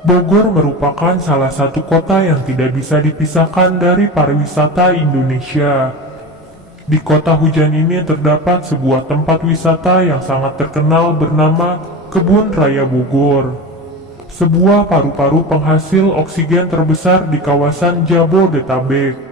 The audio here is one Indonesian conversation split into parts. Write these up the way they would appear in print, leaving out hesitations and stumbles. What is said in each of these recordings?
Bogor merupakan salah satu kota yang tidak bisa dipisahkan dari pariwisata Indonesia. Di kota hujan ini terdapat sebuah tempat wisata yang sangat terkenal bernama Kebun Raya Bogor. Sebuah paru-paru penghasil oksigen terbesar di kawasan Jabodetabek.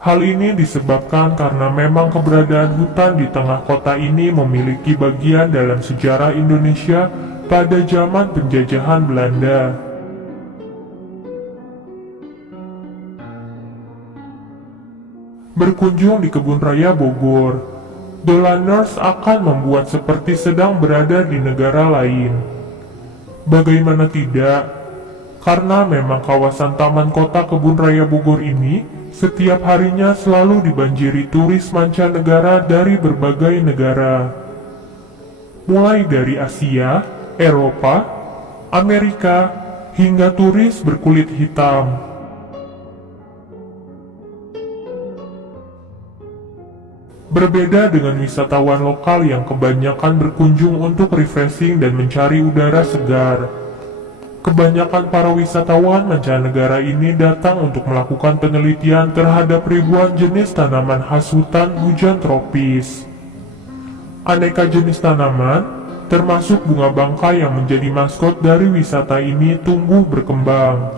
Hal ini disebabkan karena memang keberadaan hutan di tengah kota ini memiliki bagian dalam sejarah Indonesia pada zaman penjajahan Belanda. Berkunjung di Kebun Raya Bogor, Dolaners akan membuat seperti sedang berada di negara lain. Bagaimana tidak? Karena memang kawasan Taman Kota Kebun Raya Bogor ini setiap harinya selalu dibanjiri turis mancanegara dari berbagai negara. Mulai dari Asia, Eropa, Amerika, hingga turis berkulit hitam. Berbeda dengan wisatawan lokal yang kebanyakan berkunjung untuk refreshing dan mencari udara segar. Kebanyakan para wisatawan mancanegara ini datang untuk melakukan penelitian terhadap ribuan jenis tanaman khas hutan hujan tropis. Aneka jenis tanaman, termasuk bunga bangkai yang menjadi maskot dari wisata ini tumbuh berkembang.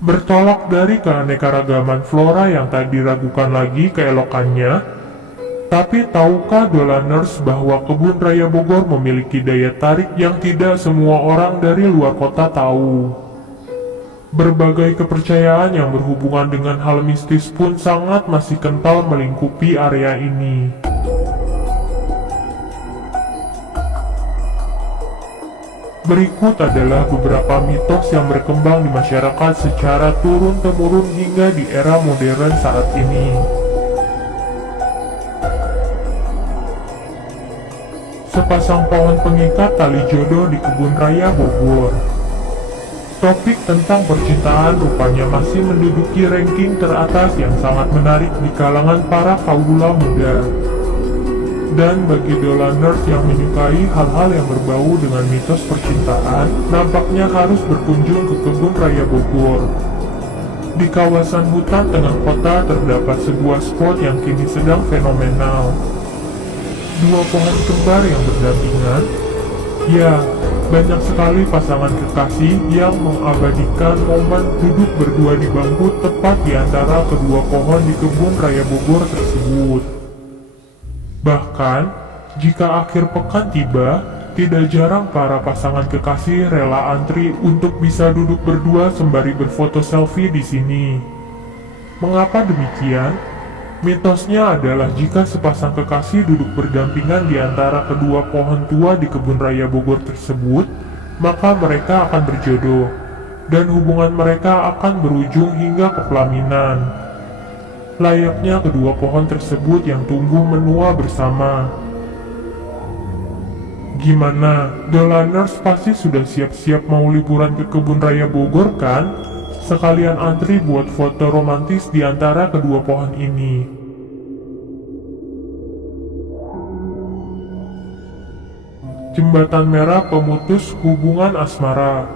Bertolak dari keanekaragaman flora yang tak diragukan lagi keelokannya, tapi tahukah Dolaners bahwa Kebun Raya Bogor memiliki daya tarik yang tidak semua orang dari luar kota tahu? Berbagai kepercayaan yang berhubungan dengan hal mistis pun sangat masih kental melingkupi area ini. Berikut adalah beberapa mitos yang berkembang di masyarakat secara turun-temurun hingga di era modern saat ini. Sepasang pohon pengikat tali jodoh di Kebun Raya Bogor. Topik tentang percintaan rupanya masih menduduki ranking teratas yang sangat menarik di kalangan para kaula muda. Dan bagi Dolaners yang menyukai hal-hal yang berbau dengan mitos percintaan, nampaknya harus berkunjung ke Kebun Raya Bogor. Di kawasan hutan tengah kota terdapat sebuah spot yang kini sedang fenomenal. Dua pohon kembar yang berdampingan. Ya, banyak sekali pasangan kekasih yang mengabadikan momen duduk berdua di bangku tepat di antara kedua pohon di Kebun Raya Bogor tersebut. Bahkan, jika akhir pekan tiba, tidak jarang para pasangan kekasih rela antri untuk bisa duduk berdua sembari berfoto selfie di sini. Mengapa demikian? Mitosnya adalah jika sepasang kekasih duduk berdampingan di antara kedua pohon tua di Kebun Raya Bogor tersebut, maka mereka akan berjodoh, dan hubungan mereka akan berujung hingga ke pelaminan. Layaknya kedua pohon tersebut yang tumbuh menua bersama. Gimana, Dolaners pasti sudah siap-siap mau liburan ke Kebun Raya Bogor kan? Sekalian antri buat foto romantis di antara kedua pohon ini. Jembatan Merah pemutus hubungan asmara.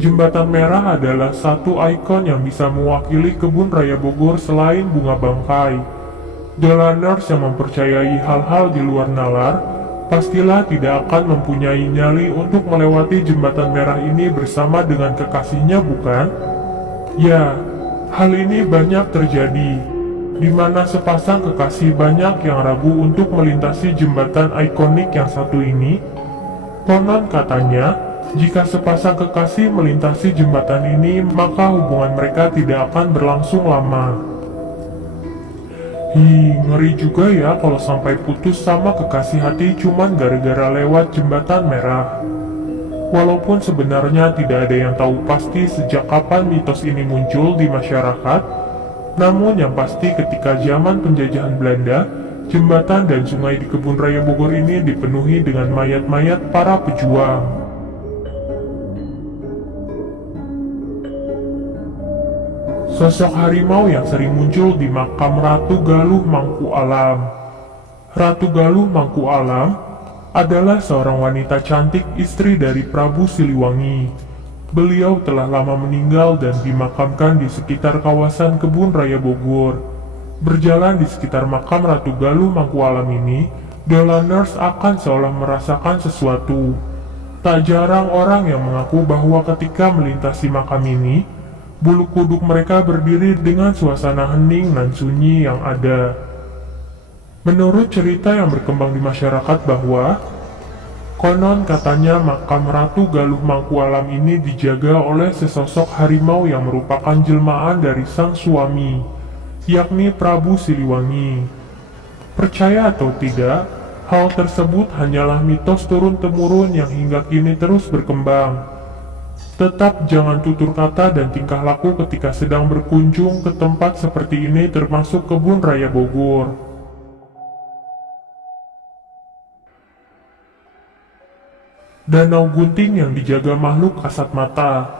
Jembatan Merah adalah satu ikon yang bisa mewakili Kebun Raya Bogor selain bunga bangkai. Dolaners yang mempercayai hal-hal di luar nalar, pastilah tidak akan mempunyai nyali untuk melewati jembatan merah ini bersama dengan kekasihnya, bukan? Ya, hal ini banyak terjadi, di mana sepasang kekasih banyak yang ragu untuk melintasi jembatan ikonik yang satu ini. Konon katanya, jika sepasang kekasih melintasi jembatan ini, maka hubungan mereka tidak akan berlangsung lama. Ngeri juga ya kalau sampai putus sama kekasih hati cuman gara-gara lewat jembatan merah. Walaupun sebenarnya tidak ada yang tahu pasti sejak kapan mitos ini muncul di masyarakat, namun yang pasti ketika zaman penjajahan Belanda, jembatan dan sungai di Kebun Raya Bogor ini dipenuhi dengan mayat-mayat para pejuang. Sosok harimau yang sering muncul di makam Ratu Galuh Mangku Alam. Ratu Galuh Mangku Alam adalah seorang wanita cantik, istri dari Prabu Siliwangi. Beliau telah lama meninggal dan dimakamkan di sekitar kawasan Kebun Raya Bogor. Berjalan di sekitar makam Ratu Galuh Mangkualam ini, Dolaners akan seolah merasakan sesuatu. Tak jarang orang yang mengaku bahwa ketika melintasi makam ini, bulu kuduk mereka berdiri dengan suasana hening dan sunyi yang ada. Menurut cerita yang berkembang di masyarakat bahwa konon katanya makam Ratu Galuh Mangkualam ini dijaga oleh sesosok harimau yang merupakan jelmaan dari sang suami, yakni Prabu Siliwangi. Percaya atau tidak, hal tersebut hanyalah mitos turun-temurun yang hingga kini terus berkembang. Tetap jangan tutur kata dan tingkah laku ketika sedang berkunjung ke tempat seperti ini, termasuk Kebun Raya Bogor. Danau Gunting yang dijaga makhluk kasat mata.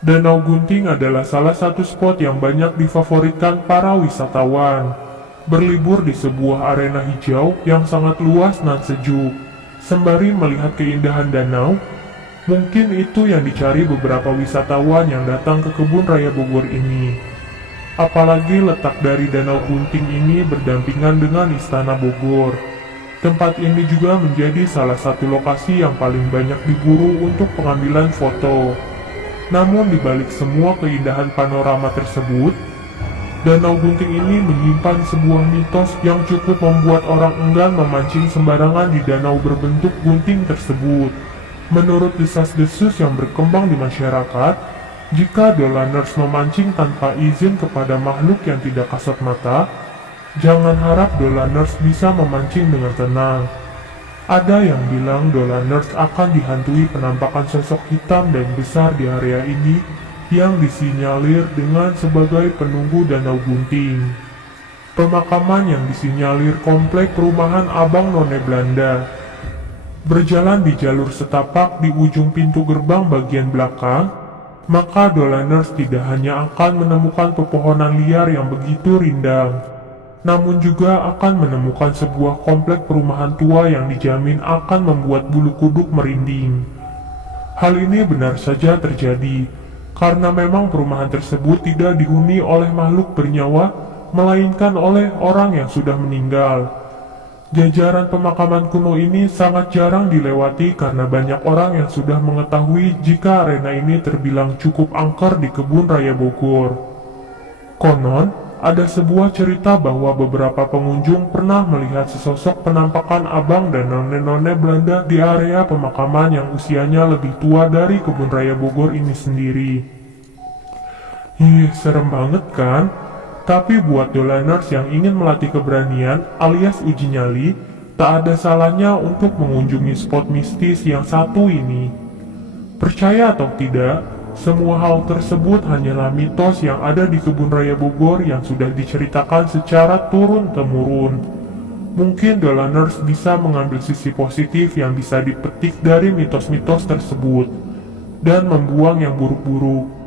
Danau Gunting adalah salah satu spot yang banyak difavoritkan para wisatawan. Berlibur di sebuah arena hijau yang sangat luas dan sejuk, sembari melihat keindahan danau, mungkin itu yang dicari beberapa wisatawan yang datang ke Kebun Raya Bogor ini. Apalagi letak dari Danau Gunting ini berdampingan dengan Istana Bogor. Tempat ini juga menjadi salah satu lokasi yang paling banyak diburu untuk pengambilan foto. Namun di balik semua keindahan panorama tersebut, Danau Gunting ini menyimpan sebuah mitos yang cukup membuat orang enggan memancing sembarangan di danau berbentuk gunting tersebut. Menurut desas-desus yang berkembang di masyarakat, jika Dolaners memancing tanpa izin kepada makhluk yang tidak kasat mata, jangan harap Dolaners bisa memancing dengan tenang. Ada yang bilang Dolaners akan dihantui penampakan sosok hitam dan besar di area ini yang disinyalir dengan sebagai penunggu Danau Gunting. Pemakaman yang disinyalir komplek perumahan Abang None Belanda. Berjalan di jalur setapak di ujung pintu gerbang bagian belakang, maka Dolaners tidak hanya akan menemukan pepohonan liar yang begitu rindang, namun juga akan menemukan sebuah komplek perumahan tua yang dijamin akan membuat bulu kuduk merinding. Hal ini benar saja terjadi, karena memang perumahan tersebut tidak dihuni oleh makhluk bernyawa, melainkan oleh orang yang sudah meninggal. Jajaran pemakaman kuno ini sangat jarang dilewati karena banyak orang yang sudah mengetahui jika arena ini terbilang cukup angker di Kebun Raya Bogor. Konon, ada sebuah cerita bahwa beberapa pengunjung pernah melihat sesosok penampakan abang dan none-none Belanda di area pemakaman yang usianya lebih tua dari Kebun Raya Bogor ini sendiri. Serem banget kan? Tapi buat Dolaners yang ingin melatih keberanian alias uji nyali, tak ada salahnya untuk mengunjungi spot mistis yang satu ini. Percaya atau tidak, semua hal tersebut hanyalah mitos yang ada di Kebun Raya Bogor yang sudah diceritakan secara turun-temurun. Mungkin Dolaners bisa mengambil sisi positif yang bisa dipetik dari mitos-mitos tersebut, dan membuang yang buruk-buruk.